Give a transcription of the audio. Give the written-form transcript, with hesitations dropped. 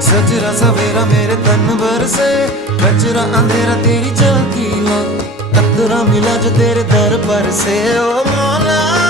सजरा सवेरा मेरे तन बरसे, कचरा अंधेरा तेरी झांकी ला, अतरा मिला जो तेरे दर पर से। ओ मौला